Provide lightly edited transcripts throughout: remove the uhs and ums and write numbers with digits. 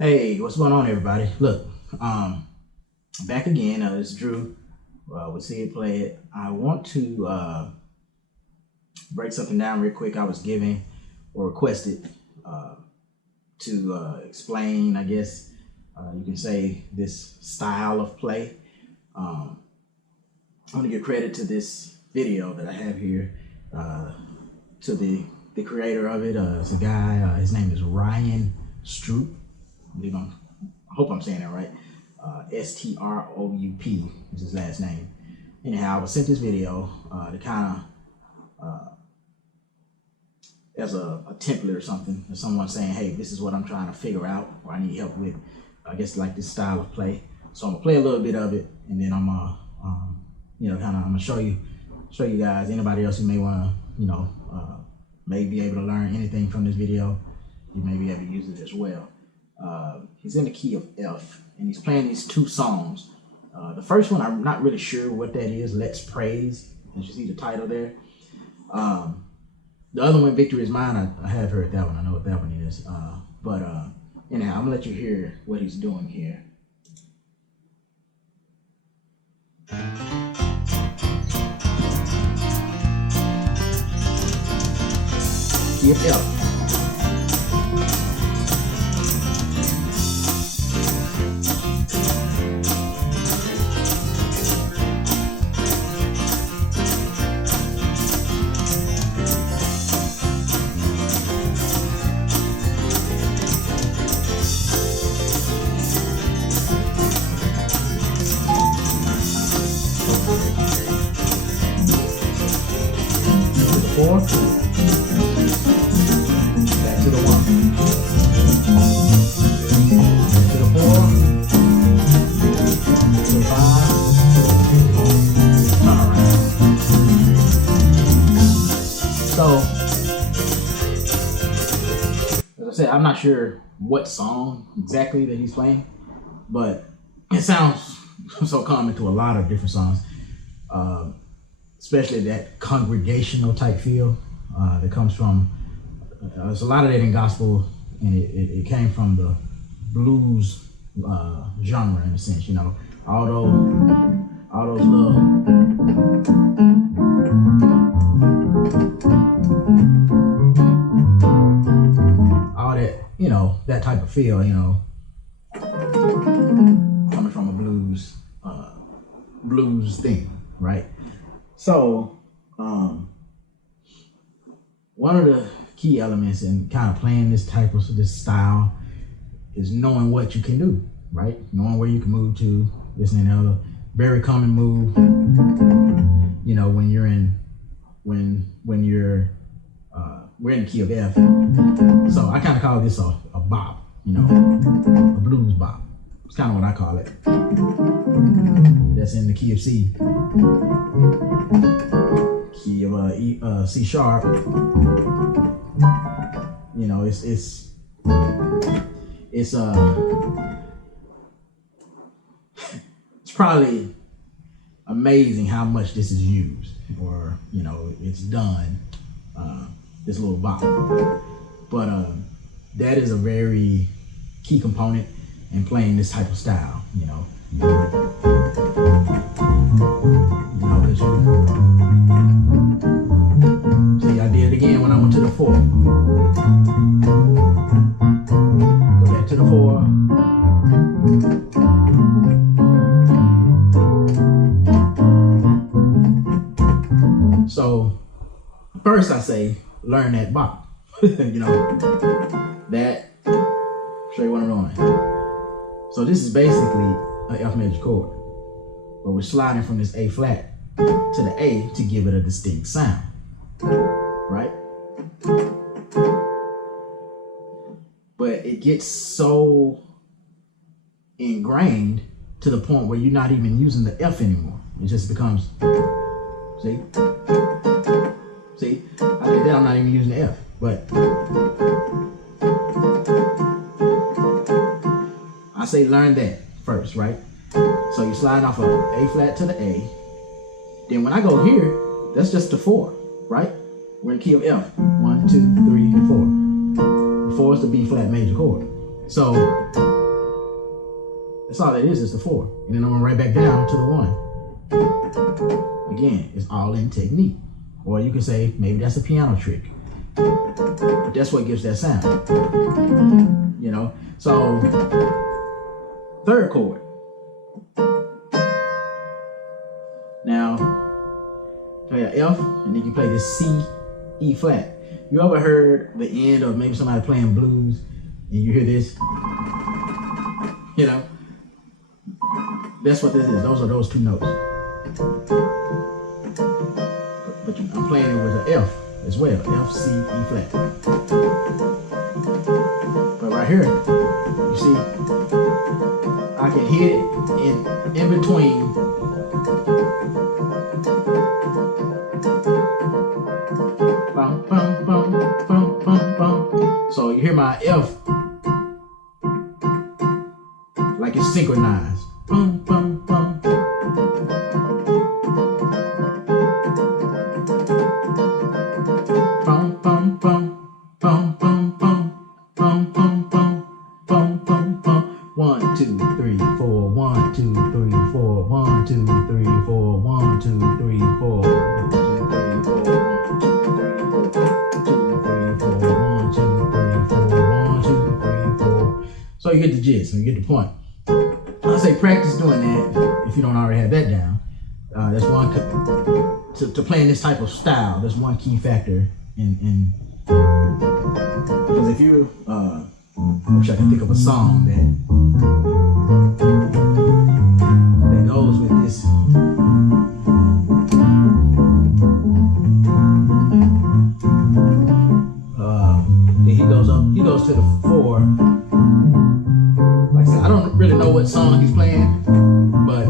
Hey, what's going on, everybody? Look, back again. It's Drew. We'll see it, play it. I want to break something down real quick. I was given or requested to explain, I guess you can say, this style of play. I want to give credit to this video that I have here, to the creator of it. It's a guy. His name is Ryan Stroup. I hope I'm saying that right. Stroup is his last name. Anyhow, I was sent this video to kind of as a template or something, or someone saying, hey, this is what I'm trying to figure out, or I need help with, I guess, like this style of play. So I'm gonna play a little bit of it, and then I'm gonna I'm gonna show you guys, anybody else who may want to may be able to learn anything from this video, you may be able to use it as well. He's in the key of F, and he's playing these two songs. The first one, I'm not really sure what that is. Let's Praise, as you see the title there. The other one, Victory Is Mine, I have heard that one. I know what that one is. But anyhow, I'm gonna let you hear what he's doing here. Key of F. Four, back to the one, back to the four, to the five, turn around. So, as I said, I'm not sure what song exactly that he's playing, but it sounds so common to a lot of different songs. Especially that congregational type feel that comes from, there's a lot of that in gospel, and it came from the blues genre in a sense, all those little all that, that type of feel, coming from a blues thing, right? So, one of the key elements in kind of playing this style is knowing what you can do, right? Knowing where you can move to, this and another. Very common move, we're in the key of F. So I kind of call this a bop, a blues bop. It's kind of what I call it. That's in the key of C. Key of C sharp. It's probably amazing how much this is used, or it's done, this little bop. But that is a very key component in playing this type of style, See, I did it again when I went to the four. Go back to the four. So first I say, learn that bop. That, show you what I'm doing. So this is basically an F major chord, but we're sliding from this A flat to the A to give it a distinct sound, right? But it gets so ingrained to the point where you're not even using the F anymore. It just becomes, see, I did that, I'm not even using the F, but I say learn that first, right? So you slide off of A flat to the A. Then when I go here, that's just the four, right? We're in key of F. 1, 2, 3, 4. The four is the B flat major chord. So That's all it is the 4. And then I'm gonna right back down to the 1. Again, it's all in technique. Or you can say, maybe that's a piano trick. But that's what gives that sound. You know? So, 3rd chord. Now, play an F, and then you play this C, E flat. You ever heard the end of maybe somebody playing blues, and you hear this? You know? That's what this is. Those are those 2 notes. But I'm playing it with an F as well. F, C, E flat. But right here, you see, I can hit it in between. Bum, bum, bum, bum, bum, bum. So you hear my F like it's synchronized. Bum, bum, bum. Bum, bum, bum, bum, bum, bum, bum, bum, bum, bum, bum, bum. 1, 2, 3, 4. 1, 2, 3, 4. 1, 2, 3, 4. 1, 2, 3, 4. 1, 2, 3, 4. So you get the gist, you get the point. I say practice doing that if you don't already have that down. That's one to playing this type of style. That's one key factor in because if you I wish I could think of a song that goes with this. Then he goes to the 4. Like I said, I don't really know what song he's playing, but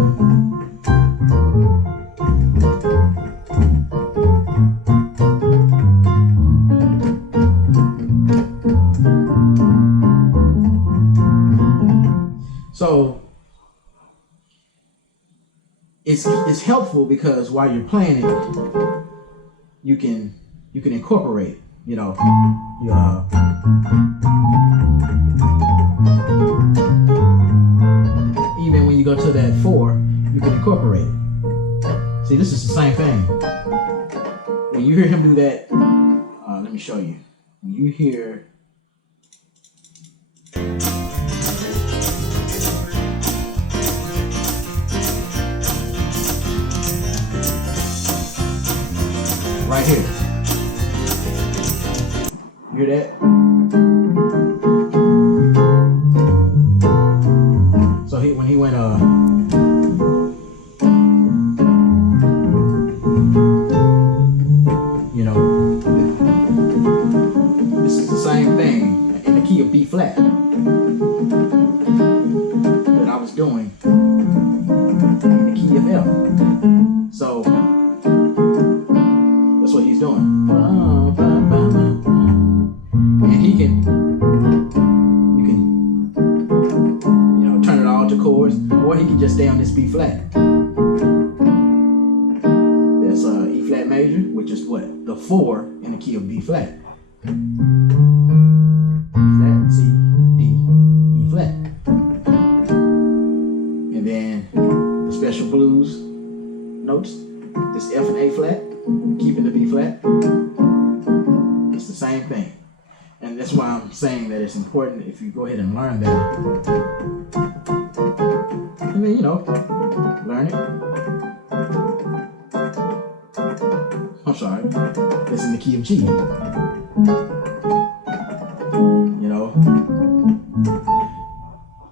so it's helpful because while you're playing it, you can incorporate it, you know. Even when you go to that 4, you can incorporate it. See, this is the same thing. When you hear him do that, let me show you. When you hear right here, you hear that? So when he went you know, this is the same thing in the key of B flat that I was doing in the key of F. So that's what he's doing. And you can turn it all to chords, or he can just stay on this B flat. That's E flat major, which is what? The 4 in the key of B flat. E flat, C, D, E flat. And then the special blues notes, this F and A flat, keeping the B flat. It's the same thing. And that's why I'm saying that it's important if you go ahead and learn that. And then, learn it. I'm sorry. It's in the key of G.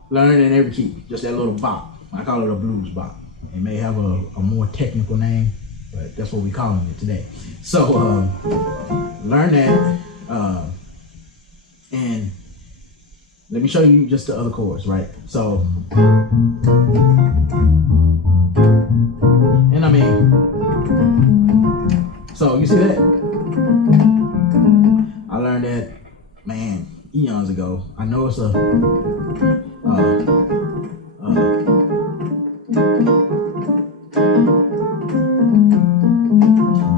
Learn in every key. Just that little bop. I call it a blues bop. It may have a more technical name, but that's what we're calling it today. So learn that. And let me show you just the other chords, right? So, and I mean, so you see that? I learned that, man, eons ago. I know it's I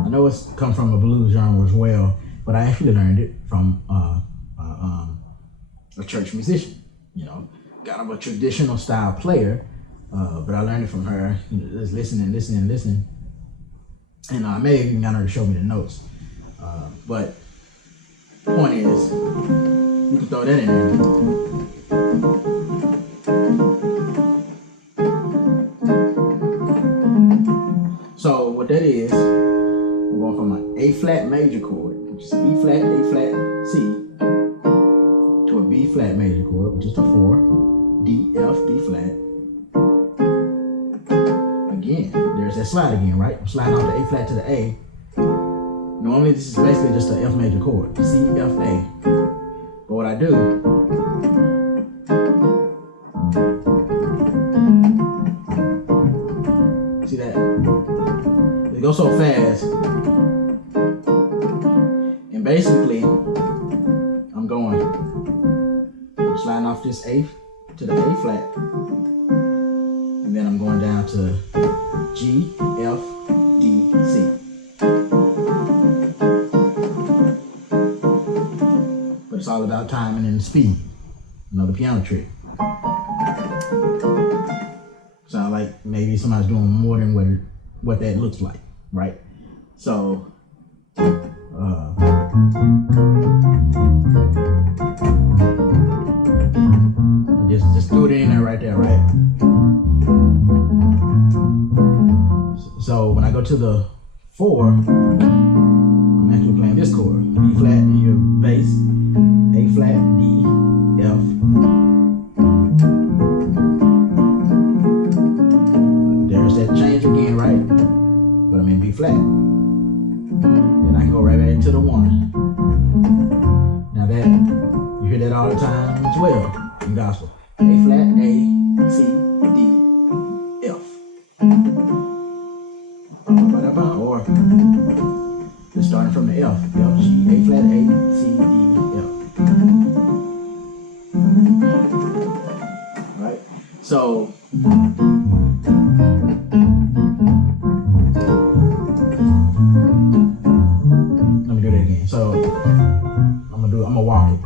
know it's come from a blues genre as well, but I actually learned it from a church musician, kind of a traditional style player, but I learned it from her. Just listening. And I may have even got her to show me the notes. But the point is, you can throw that in there. So what that is, I'm going from an A flat major chord, which is E flat, A flat, C, to a B flat major chord, which is the 4, D, F, B flat. Again, there's that slide again, right? I'm sliding off the A flat to the A. Normally this is basically just an F major chord, C, F, A. But what I do, see that? It goes so fast. And basically, I'm sliding off this A to the A flat. And then I'm going down to G, F, D, C. But it's all about timing and speed. Another piano trick. Sound like maybe somebody's doing more than what that looks like, right? So, just do it in there right there, right? So when I go to the 4, I'm actually playing this chord, B flat in your bass, A flat, D, F. There's that change again, right? But I'm in B flat. Then I can go right back into the 1. Now that, you hear that all the time as well in gospel. A flat, A, C, D, F. Or just starting from the F. F, G, A flat, A, C, D, F. Right? So let me do that again. So I'm gonna walk it.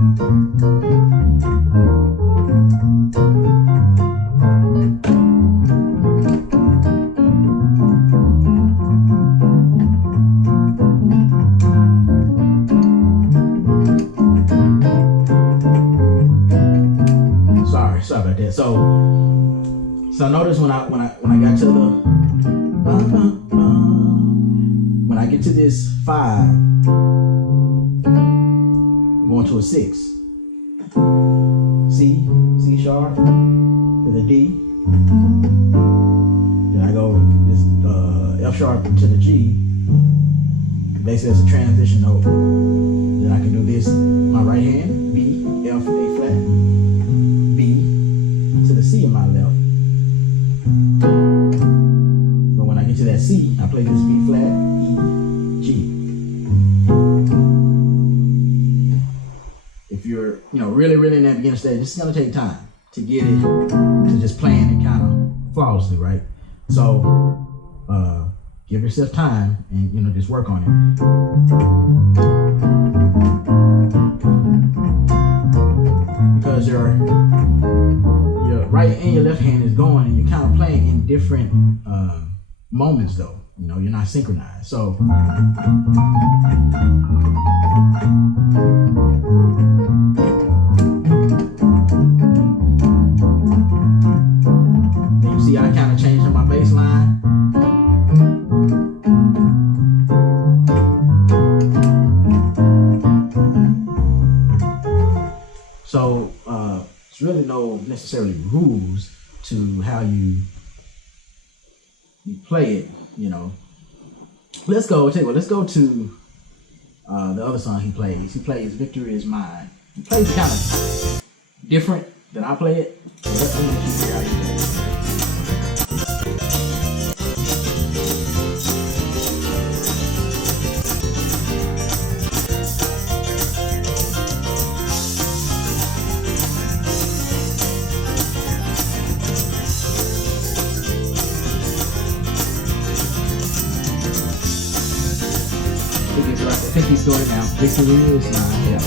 Sorry about that. So notice when I got to the when I get to this 5, I'm going to a 6. C sharp to the D. Then I go this F sharp to the G. Basically, it's a transition note. Then I can do this my right hand, B, F, A flat, B to the C in my left. But when I get to that C, I play this B flat, E, G. If you're, really in that beginner stage, it's gonna take time to get it to just playing it kind of flawlessly, right? So give yourself time and just work on it. Because your right and your left hand is going, and you're kind of playing in different moments, though. You're not synchronized. So you see I kind of changed my bass line. So there's really no necessarily rules to how you play it, Let's go to the other song he plays. He plays "Victory Is Mine." He plays kind of different than I play it. So let me see how he plays. I think he's doing it now. Victory is mine. Yeah.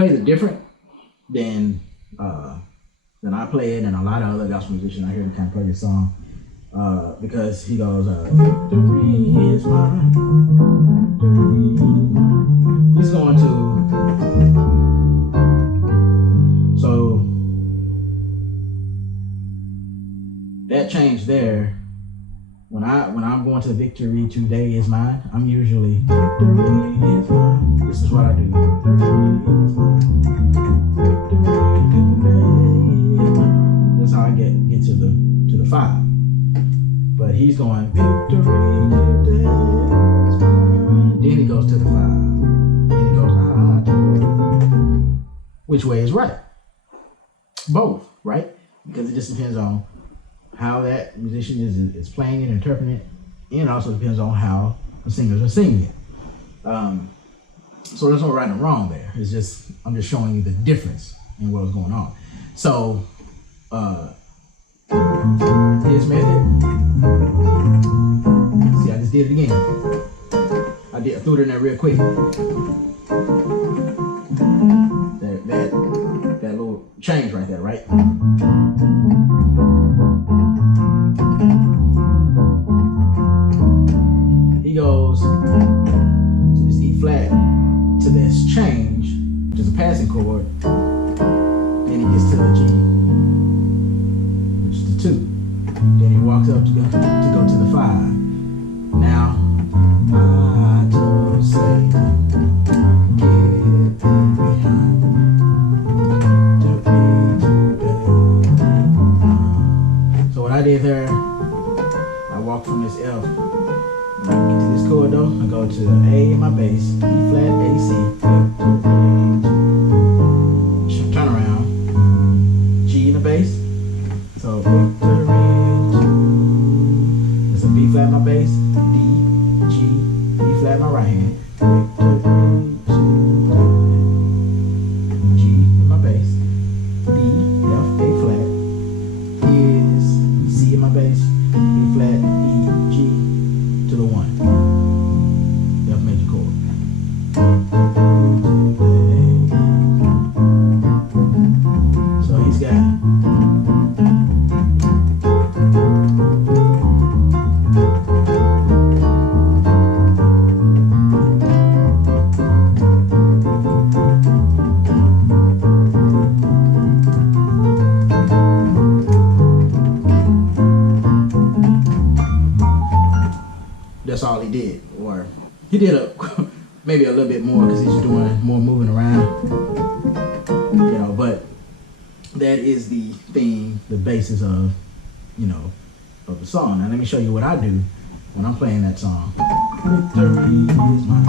plays it different than I play it, and a lot of other gospel musicians I hear kind of play this song because he goes, "Victory is mine." He's going to, so that change there. When I'm going to victory today is mine, I'm usually victory is mine. This is what I do. Victory is mine. Victory today is mine. That's how I get to the 5. But he's going victory today is mine. Then he goes to the 5. Then he goes which way is right? Both, right? Because it just depends on how that musician is playing it, interpreting it, and it also depends on how the singers are singing it. So there's no right and wrong there. It's just, I'm just showing you the difference in what's going on. So his method, see, I just did it again. I threw it in there real quick. That little change right there, right? He goes to this E flat to this change, which is a passing chord. Then he gets to the G, which is the 2. Then he walks up to go to the 5. Now, I told Satan, get thee behind. So what I did there, I walked from this F. When I get to this chord though, I go to the A in my bass, E flat, A, C, turn around, G in the bass. So victory, it's a B flat in my bass, D, G, B flat in my right hand, victory, G in my bass, B, F, A flat, is C in my bass, B flat, E, G, to the 1. F major chord. So he's got that's all he did, or he did maybe a little bit more because he's doing more moving around, but that is the theme, the basis of of the song. Now let me show you what I do when I'm playing that song. Victory is mine.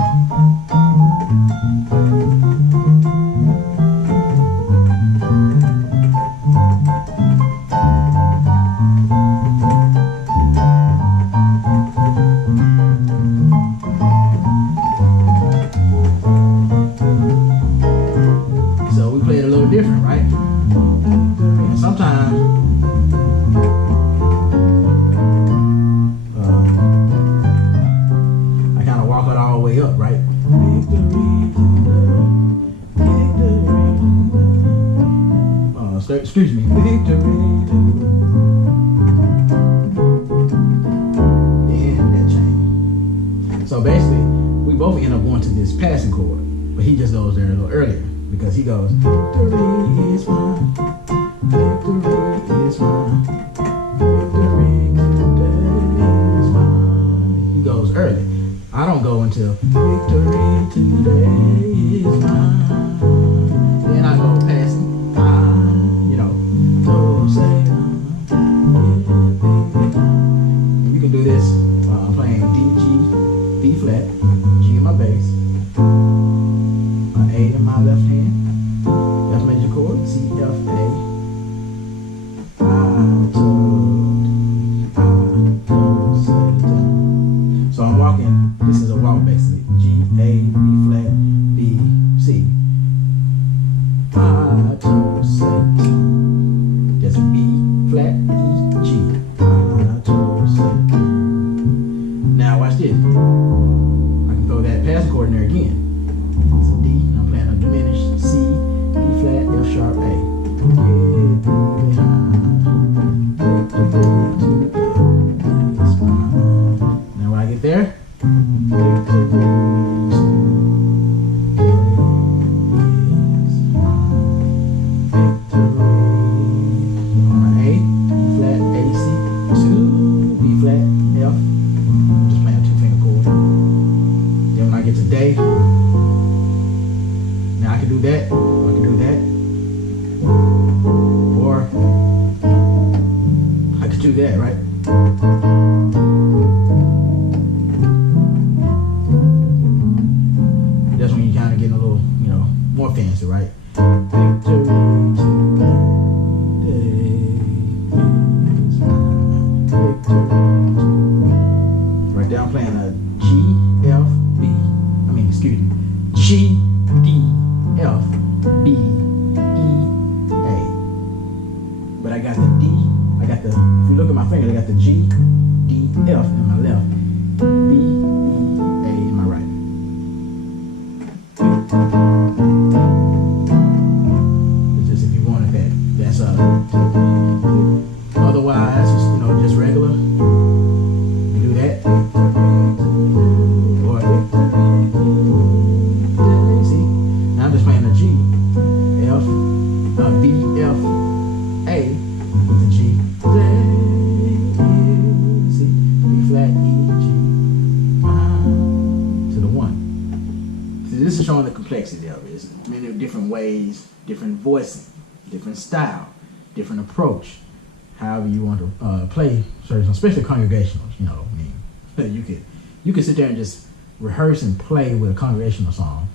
Different, right? And sometimes I kind of walk it all the way up, right? Excuse me. Then that change. So basically, we both end up going to this passing chord, but he just goes there a little earlier. Because he goes, victory is mine, victory is mine, victory today is mine. He goes early. I don't go until victory today is mine. Then I go past it. So say, you can do this while I'm playing D, G, B flat, G in my bass. A in my left hand, F major chord, C, F, A. I told Satan. So I'm walking, this is a walk basically. G, A, B flat, B, C. I told Satan. That's B flat, E, G. I told Satan. Now watch this. I can throw that pass chord in there again. It's a D, and I'm playing a diminished C, do that, right? That's when you kind of getting a little, more fancy, right? Victory today is mine. Victory today. Right there, I'm playing a G, F, B. G, D, F, B, E, A. But I got the D, if you look at my finger, I got the G, D, F in my left, B, E, A in my right. It's just if you wanted that. That's otherwise, just regular. You do that. Or see, now I'm just playing the G, F, B, F, A with the G. See, B flat, E, G, to the 1. See, this is showing the complexity of it. It's many different ways, different voicing, different style, different approach. However you want to play certain, especially congregationals. You could sit there and just rehearse and play with a congregational song,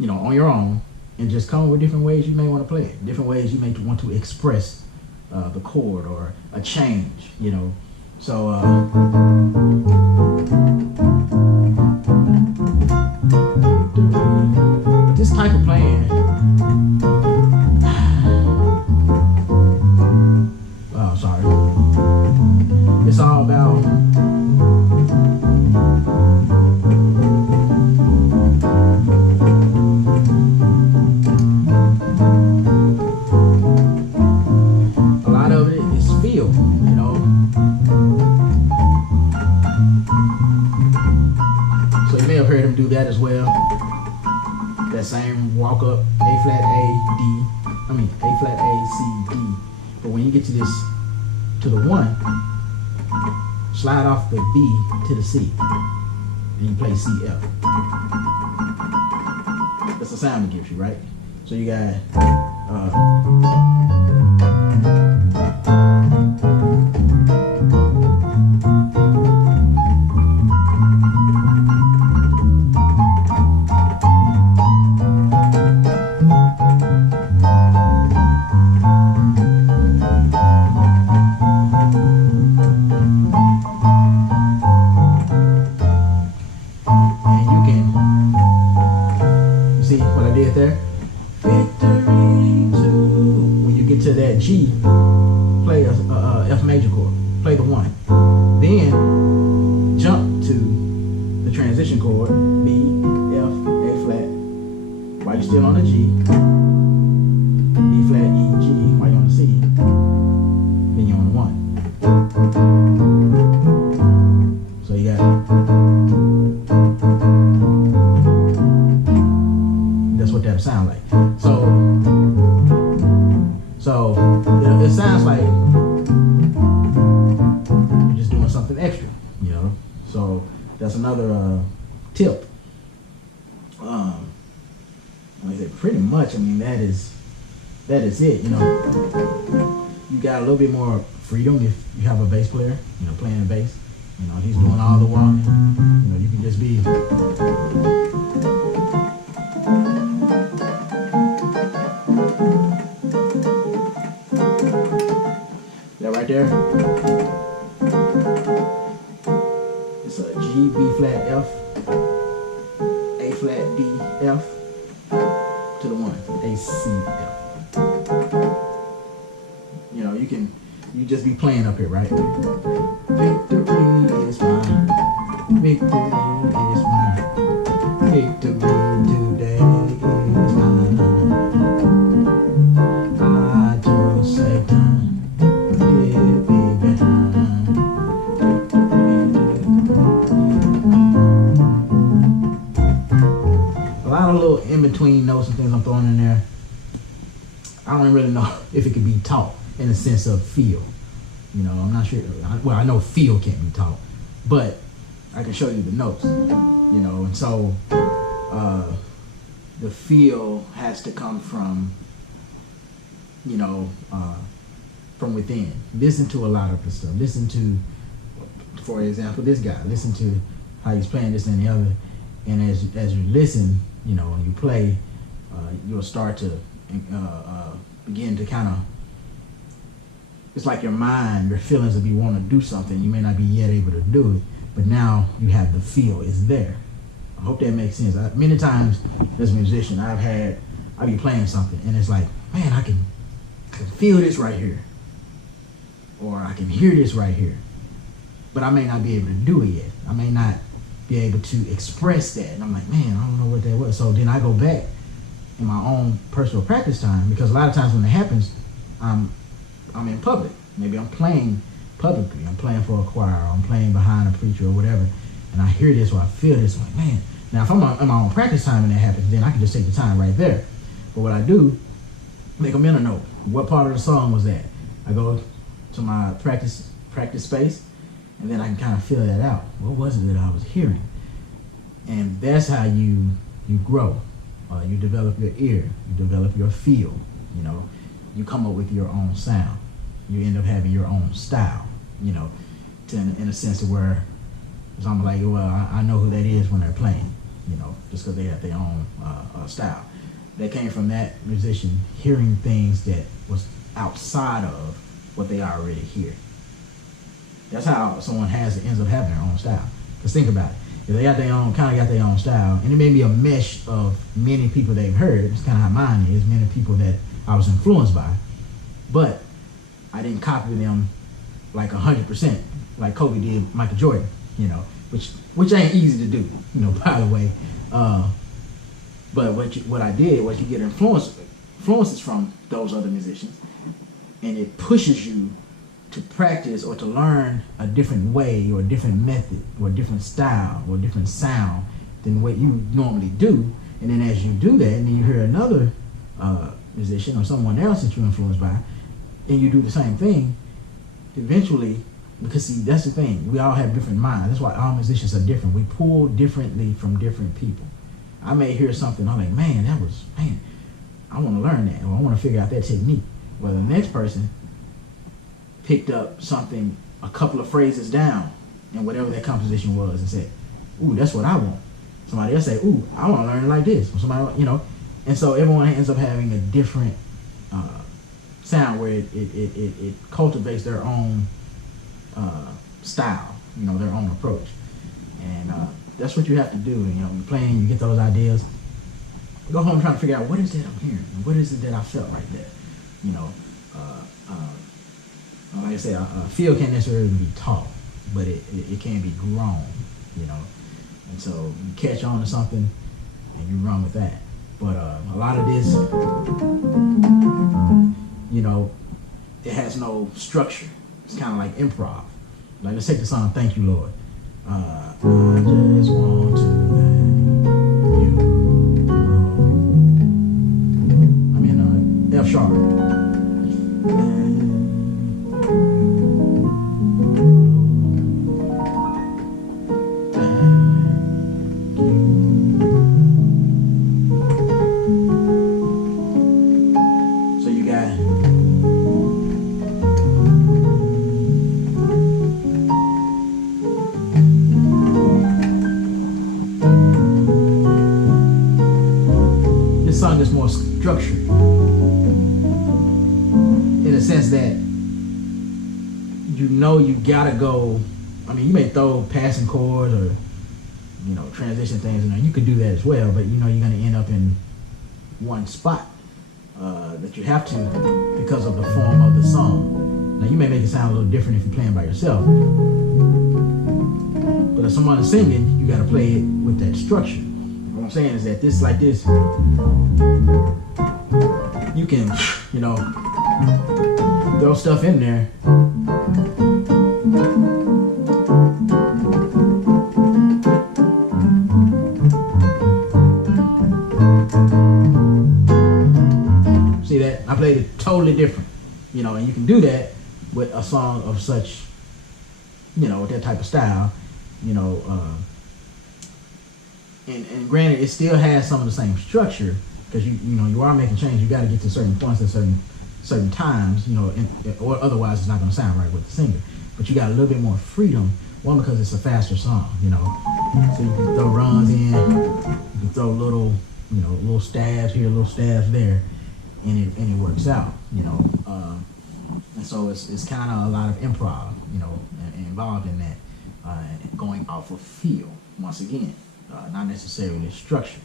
on your own, and just come up with different ways you may want to play it, different ways you may want to express the chord or a change, So this type of playing, it's all about a lot of it is feel, So you may have heard him do that as well. That same walk up, A flat, A, D. A flat, A, C, D. But when you get to the 1, slide off the B to the C, and you play C, F. That's the sound it gives you, right? So you got there. Victory to. When you get to that G, play a F major chord. Play the 1. Then jump to the transition chord, B, F, A flat. While you're still on the G, B flat, E, G. While you're on the C, then you're on the 1. So you got. What that sound like. So it sounds like you're just doing something extra, So that's another tip. Pretty much. That is it. You got a little bit more freedom if you have a bass player, playing the bass. He's doing all the walking. You can just be. Right there, it's a G, B flat, F, A flat, D, F, to the 1, A, C, F. You just be playing up here, right? Victory is mine. Victory is mine. Victory today is mine. I just say time. Little in between notes and things I'm throwing in there. I don't really know if it can be taught in the sense of feel. I'm not sure. I know feel can't be taught, but I can show you the notes. And so the feel has to come from from within. Listen to a lot of the stuff. Listen to, for example, this guy. Listen to how he's playing this and the other. And as you listen, and you play, you'll start to begin to kind of, it's like your mind, your feelings will be wanting to do something. You may not be yet able to do it, but now you have the feel. It's there. I hope that makes sense. Many times as a musician, I be playing something and it's like, man, I can feel this right here. Or I can hear this right here. But I may not be able to do it yet. I may not be able to express that. And I'm like, man, I don't know what that was. So then I go back in my own personal practice time, because a lot of times when it happens, I'm in public. Maybe I'm playing publicly. I'm playing for a choir, or I'm playing behind a preacher or whatever. And I hear this or I feel this. I'm like, man. Now, if I'm in my own practice time and that happens, then I can just take the time right there. But what I do, make a mental note. What part of the song was that? I go to my practice space, and then I can kind of feel that out. What was it that I was hearing? And that's how you grow. You develop your ear. You develop your feel. You come up with your own sound. You end up having your own style. In a sense of where it's almost like, well, I know who that is when they're playing. Just because they have their own style. That came from that musician hearing things that was outside of what they already hear. That's how someone ends up having their own style. Because think about it. If they got their own style, and it may be a mesh of many people they've heard, it's kind of how mine is, many people that I was influenced by, but I didn't copy them like 100%, like Kobe did Michael Jordan, which ain't easy to do, by the way. But what I did was you get influences from those other musicians, and it pushes you to practice or to learn a different way or a different method or a different style or a different sound than what you normally do. And then as you do that, and then you hear another musician or someone else that you're influenced by, and you do the same thing, eventually, because see, that's the thing, we all have different minds. That's why all musicians are different. We pull differently from different people. I may hear something, I'm like, man, I want to learn that, or I want to figure out that technique. Well, the next person picked up something a couple of phrases down and whatever that composition was and said, ooh, that's what I want. Somebody else say, ooh, I want to learn it like this. Or somebody, and so everyone ends up having a different sound where it cultivates their own style, their own approach. And that's what you have to do. You're playing, you get those ideas, go home trying to figure out what is it I'm hearing? What is it that I felt right there? Like I said, feel can't necessarily be taught, but it can be grown, And so you catch on to something and you run with that. But a lot of this, it has no structure. It's kind of like improv. Like, let's take the song "Thank You, Lord." I just want to thank you, Lord. I'm in F sharp. Structured in a sense that you gotta go. I mean, you may throw passing chords or transition things in there. You could do that as well, but you're gonna end up in one spot that you have to because of the form of the song. Now you may make it sound a little different if you're playing by yourself, but if someone is singing, you gotta play it with that structure. What I'm saying is that this like this. You can, throw stuff in there. See that? I played it totally different, and you can do that with a song of such, with that type of style, and granted, it still has some of the same structure. Because you are making change, you got to get to certain points at certain certain times, you know, or otherwise it's not going to sound right with the singer. But you got a little bit more freedom. One, because it's a faster song, you know. So you can throw runs in, you can throw little, you know, little stabs here, little stabs there, and it works out, you know. And so it's kind of a lot of improv, you know, involved in that, going off of feel. Once again, not necessarily structure.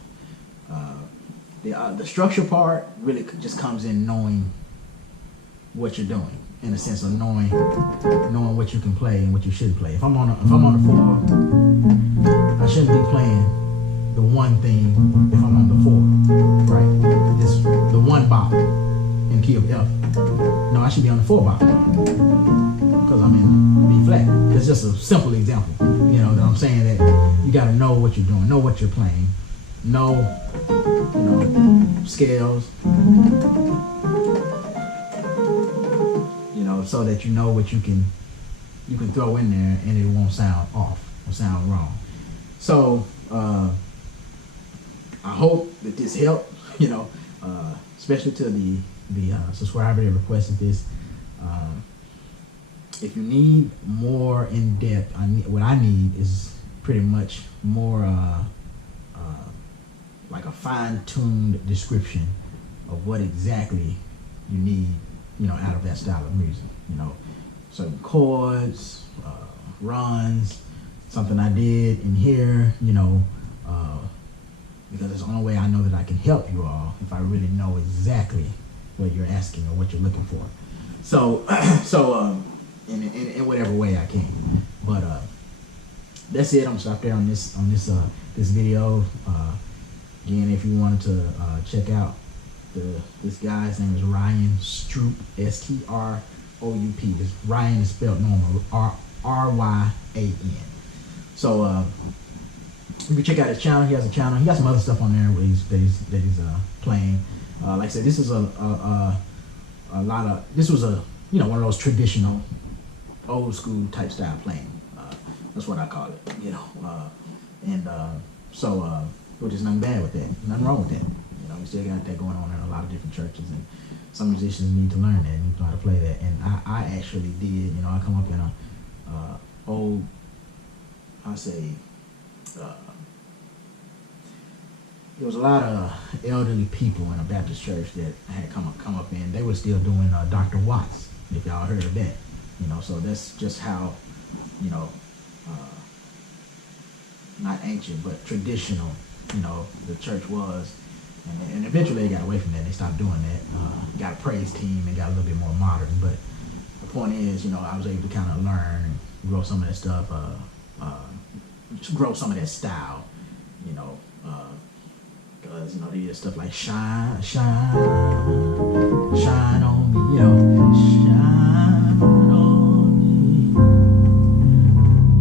The structure part really just comes in knowing what you're doing, in a sense of knowing what you can play and what you shouldn't play. If I'm on the 4, I shouldn't be playing the one thing if I'm on the 4, right? This the one bop in the key of F. No, I should be on the 4 bop because I'm in B flat. It's just a simple example, you know, that I'm saying that you got to know what you're doing, know what you're playing, know, you know, scales, you know, so that you know what you can throw in there and it won't sound off or sound wrong. So I hope that this helped, you know, especially to the subscriber that requested this. If you need more in depth, what I need is pretty much more like a fine-tuned description of what exactly you need, you know, out of that style of music. You know, certain chords, runs, something I did in here, you know, because it's the only way I know that I can help you all if I really know exactly what you're asking or what you're looking for. So, in whatever way I can. But that's it. I'm gonna stop there on this video. Again, if you wanted to check out this guy, his name is Ryan Stroup, S-T-R-O-U-P. Ryan is spelled normal, R-Y-A-N. So you can check out his channel. He has a channel. He got some other stuff on there that he's playing. Like I said, this is a lot of, this was you know, one of those traditional old school type style playing. That's what I call it, you know. So which is nothing bad with that, nothing wrong with that. You know, we still got that going on in a lot of different churches, and some musicians need to learn that, need to know how to play that. And I actually did, you know, I come up in a old, I say, there was a lot of elderly people in a Baptist church that I had come up in. They were still doing Dr. Watts, if y'all heard of that. You know, so that's just how, you know, not ancient, but traditional, you know, the church was. And eventually they got away from that. They stopped doing that. Got a praise team and got a little bit more modern. But the point is, you know, I was able to kind of learn and grow some of that stuff, grow some of that style, you know, because, you know, they did stuff like shine on me, you know, shine on me.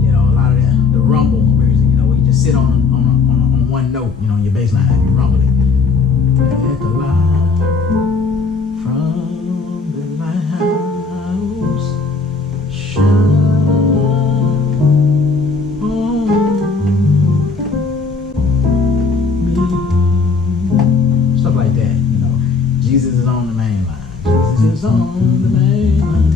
You know, a lot of the rumble music, you know, where you just sit on one note, you know, your bass line, you rumble it. Let the light from the lighthouse shine on me. Stuff like that, you know. Jesus is on the main line. Jesus is on the main line.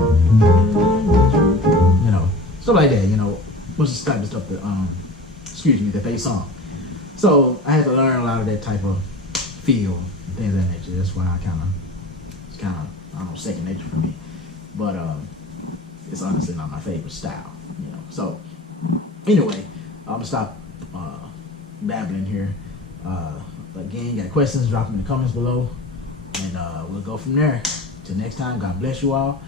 You know, stuff like that, you know. What's the type of stuff that they sung. So I had to learn a lot of that type of feel and things of that nature. That's why it's kind of, I don't know, second nature for me. But it's honestly not my favorite style, you know. So anyway, I'm gonna stop babbling here. Again, you got questions, drop them in the comments below, and we'll go from there. Till next time, God bless you all,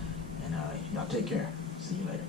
and y'all take care. See you later.